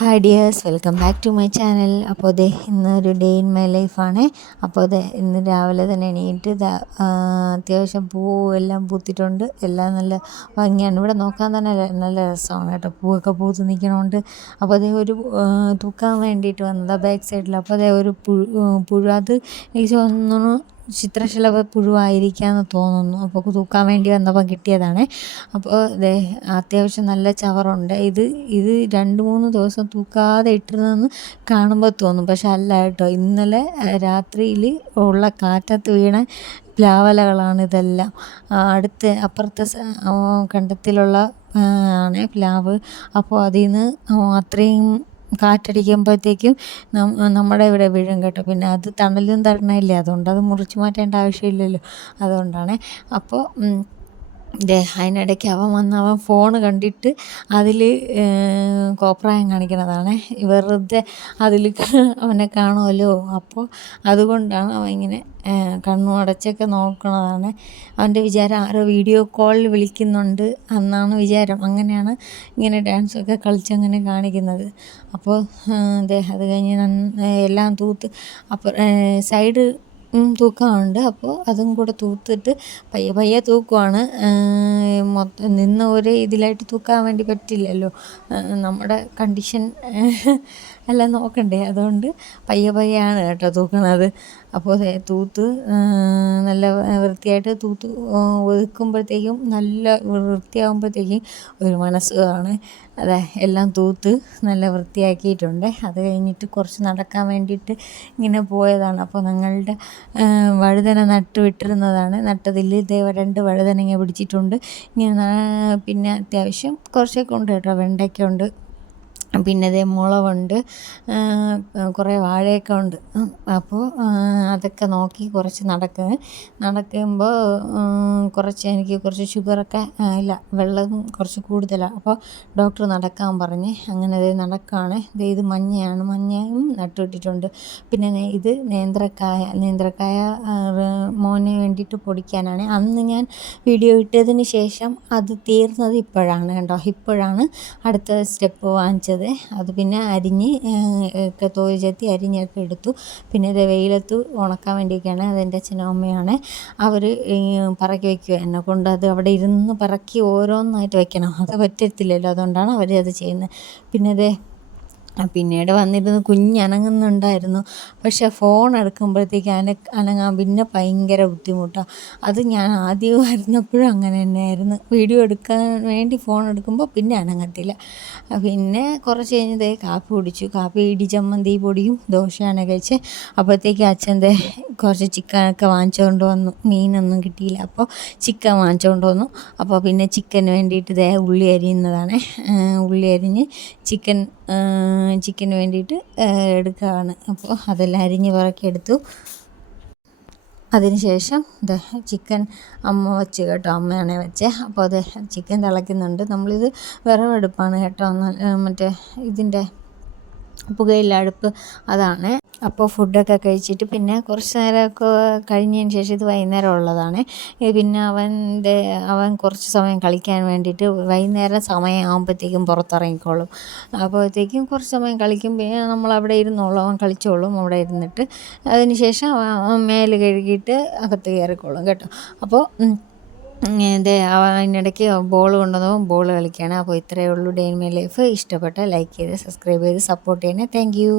Hi dears, welcome back to my channel. അപ്പോൾ അതെ ഇന്നൊരു ഡേ ഇൻ മൈ ലൈഫാണ്. അപ്പോൾ അതെ ഇന്ന് രാവിലെ തന്നെ എണീറ്റ് അത്യാവശ്യം പൂവെല്ലാം പൂത്തിട്ടുണ്ട്. എല്ലാം നല്ല ഭംഗിയാണ്. ഇവിടെ നോക്കാൻ തന്നെ നല്ല രസമാണ് കേട്ടോ, പൂവൊക്കെ പൂത്ത് നിൽക്കണോണ്ട്. അപ്പോൾ അതേ ഒരു തൂക്കാൻ വേണ്ടിയിട്ട് വന്നതാണ് ബാക്ക് സൈഡിൽ. അപ്പോൾ അതേ ഒരു പുഴു അത് എനിക്ക് തോന്നുന്നു ചിത്രശലഭ പുഴുവായിരിക്കാമെന്ന് തോന്നുന്നു. അപ്പോൾ തൂക്കാൻ വേണ്ടി വന്നപ്പോൾ കിട്ടിയതാണ്. അപ്പോൾ ദേ അത്യാവശ്യം നല്ല ചവറുണ്ട്. ഇത് 2-3 ദിവസം തൂക്കാതെ ഇട്ടിരുന്നെന്ന് കാണുമ്പോൾ തോന്നും, പക്ഷെ അല്ല കേട്ടോ. ഇന്നലെ രാത്രിയിൽ ഉള്ള കാറ്റത്ത് വീണ പ്ലാവലകളാണ് ഇതെല്ലാം. അപ്പുറത്തെ കണ്ടത്തിലുള്ള ആണ് പ്ലാവ്. അപ്പോൾ അതിൽ നിന്ന് അത്രയും കാറ്റടിക്കുമ്പോഴത്തേക്കും നമ്മുടെ ഇവിടെ വീഴും കേട്ടോ. പിന്നെ അത് തണലും തരണമില്ലേ, അതുകൊണ്ട് അത് മുറിച്ച് മാറ്റേണ്ട ആവശ്യമില്ലല്ലോ, അതുകൊണ്ടാണ്. അപ്പോൾ അതിനിടയ്ക്ക് അവൻ ഫോൺ കണ്ടിട്ട് അതിൽ കോപ്രായം കാണിക്കണതാണ്. വെറുതെ അതിൽ അവനെ കാണുമല്ലോ, അപ്പോൾ അതുകൊണ്ടാണ് അവൻ ഇങ്ങനെ കണ്ണും അടച്ചൊക്കെ നോക്കണതാണ്. അവൻ്റെ വിചാരം ആരോ വീഡിയോ കോളിൽ വിളിക്കുന്നുണ്ട് എന്നാണ് വിചാരം. അങ്ങനെയാണ് ഇങ്ങനെ ഡാൻസൊക്കെ കളിച്ചങ്ങനെ കാണിക്കുന്നത്. അപ്പോൾ അത് കഴിഞ്ഞ് എല്ലാം തൂത്ത് അപ്പോൾ സൈഡ് തൂക്കമുണ്ട്. അപ്പോൾ അതും കൂടെ തൂത്തിട്ട് പയ്യെ തൂക്കുവാണ്. മൊത്തം നിന്ന് ഒരേ ഇതിലായിട്ട് തൂക്കാൻ വേണ്ടി പറ്റില്ലല്ലോ, നമ്മുടെ കണ്ടീഷൻ എല്ലാം നോക്കണ്ടേ, അതുകൊണ്ട് പയ്യാണ് കേട്ടോ തൂക്കണത്. അപ്പോൾ തൂത്ത് നല്ല വൃത്തിയായിട്ട് തൂത്ത് ഒതുക്കുമ്പോഴത്തേക്കും നല്ല വൃത്തിയാകുമ്പോഴത്തേക്കും ഒരു മനസ്സുഖമാണ്. അതെ എല്ലാം തൂത്ത് നല്ല വൃത്തിയാക്കിയിട്ടുണ്ട്. അത് കഴിഞ്ഞിട്ട് കുറച്ച് നടക്കാൻ വേണ്ടിയിട്ട് ഇങ്ങനെ പോയതാണ്. അപ്പോൾ ഞങ്ങളുടെ വഴുതന നട്ടുവിട്ടിരുന്നതാണ്. നട്ടതിൽ 2 വഴുതനങ്ങ പിടിച്ചിട്ടുണ്ട്. ഇങ്ങനെ പിന്നെ അത്യാവശ്യം കുറച്ചൊക്കെ ഉണ്ട് കേട്ടോ. വെണ്ടയ്ക്ക ഉണ്ട്, പിന്നെ മുളകുണ്ട്, കുറേ വാഴയൊക്കെ ഉണ്ട്. അപ്പോൾ അതൊക്കെ നോക്കി കുറച്ച് നടക്കുമ്പോൾ എനിക്ക് കുറച്ച് ഷുഗറൊക്കെ ഇല്ല, വെള്ളം കുറച്ച് കൂടുതലാണ്. അപ്പോൾ ഡോക്ടർ നടക്കാൻ പറഞ്ഞ് അങ്ങനെ നടക്കുകയാണ്. ഇത് മഞ്ഞയും നട്ടുവിട്ടിട്ടുണ്ട്. പിന്നെ ഇത് നേന്ത്രക്കായ മോന് വേണ്ടിയിട്ട് പൊടിക്കാനാണ്. അന്ന് ഞാൻ വീഡിയോ ഇട്ടതിന് ശേഷം അത് തീർന്നത് ഇപ്പോഴാണ് കേട്ടോ. ഇപ്പോഴാണ് അടുത്ത സ്റ്റെപ്പ് വാങ്ങിച്ചത്. അത് പിന്നെ അരിഞ്ഞ് ഒക്കെ തോല് ചെത്തി അരിഞ്ഞൊക്കെ എടുത്തു. പിന്നെ ഇത് വെയിലത്ത് ഉണക്കാൻ വേണ്ടിയൊക്കെയാണ്. അതെൻ്റെ അച്ഛനും അമ്മയാണ്. അവർ പറക്കി വയ്ക്കുക, എന്നെ കൊണ്ട് അത് അവിടെ ഇരുന്ന് പറക്കി ഓരോന്നായിട്ട് വയ്ക്കണം, അത് പറ്റത്തില്ലല്ലോ, അതുകൊണ്ടാണ് അവർ അത് ചെയ്യുന്നത്. പിന്നെ പിന്നീട് വന്നിരുന്ന് കുഞ്ഞനങ്ങുന്നുണ്ടായിരുന്നു. പക്ഷെ ഫോൺ എടുക്കുമ്പോഴത്തേക്ക് അനങ്ങാൻ പിന്നെ ഭയങ്കര ബുദ്ധിമുട്ടാണ്. അത് ഞാൻ ആദ്യമായിരുന്നപ്പോഴും അങ്ങനെ തന്നെയായിരുന്നു. വീഡിയോ എടുക്കാൻ വേണ്ടി ഫോൺ എടുക്കുമ്പോൾ പിന്നെ അനങ്ങത്തില്ല. പിന്നെ കുറച്ച് കഴിഞ്ഞ് കാപ്പി കുടിച്ചു. കാപ്പി ഇടിച്ചമ്മന്തി പൊടിയും ദോശയാണ് കഴിച്ചത്. അപ്പോഴത്തേക്ക് അച്ഛൻ കുറച്ച് ചിക്കനൊക്കെ വാങ്ങിച്ചുകൊണ്ട് വന്നു. മീനൊന്നും കിട്ടിയില്ല, അപ്പോൾ ചിക്കൻ വാങ്ങിച്ചുകൊണ്ട് വന്നു. അപ്പോൾ പിന്നെ ചിക്കന് വേണ്ടിയിട്ട് ഉള്ളി അരിയുന്നതാണ്. ഉള്ളി അരിഞ്ഞ് ചിക്കന് വേണ്ടിയിട്ട് എടുക്കുകയാണ്. അപ്പോൾ അതെല്ലാം അരിഞ്ഞ് പറക്കിയെടുത്തു. അതിനുശേഷം ചിക്കൻ അമ്മ വെച്ച് കേട്ടോ, അമ്മയാണ് വെച്ചത്. അപ്പോൾ ചിക്കൻ തിളയ്ക്കുന്നുണ്ട്. നമ്മളിത് വിറകടുപ്പാണ് കേട്ടോ, മറ്റേ ഇതിൻ്റെ പുകയില്ല അടുപ്പ്, അതാണ്. അപ്പോൾ ഫുഡൊക്കെ കഴിച്ചിട്ട് പിന്നെ കുറച്ച് നേരമൊക്കെ കഴിഞ്ഞതിന് ശേഷം, ഇത് വൈകുന്നേരം ഉള്ളതാണ്. പിന്നെ അവൻ കുറച്ച് സമയം കളിക്കാൻ വേണ്ടിയിട്ട് വൈകുന്നേരം സമയമാകുമ്പോഴത്തേക്കും പുറത്തിറങ്ങിക്കോളും. അപ്പോഴത്തേക്കും കുറച്ച് സമയം കളിക്കും. പിന്നെ നമ്മളവിടെ ഇരുന്നോളും, അവൻ കളിച്ചോളും അവിടെ ഇരുന്നിട്ട്. അതിന് ശേഷം മേല് കഴുകിയിട്ട് അകത്ത് കയറിക്കോളും കേട്ടോ. അപ്പോൾ അതിനിടയ്ക്ക് ബോൾ കൊണ്ടുവന്നപ്പോൾ ബോൾ കളിക്കുകയാണ്. അപ്പോൾ ഇത്രയേ ഉള്ളൂ ഡേ ഇൻ മൈ ലൈഫ്. ഇഷ്ടപ്പെട്ട ലൈക്ക് ചെയ്ത് സബ്സ്ക്രൈബ് ചെയ്ത് സപ്പോർട്ട് ചെയ്യണേ. Thank you.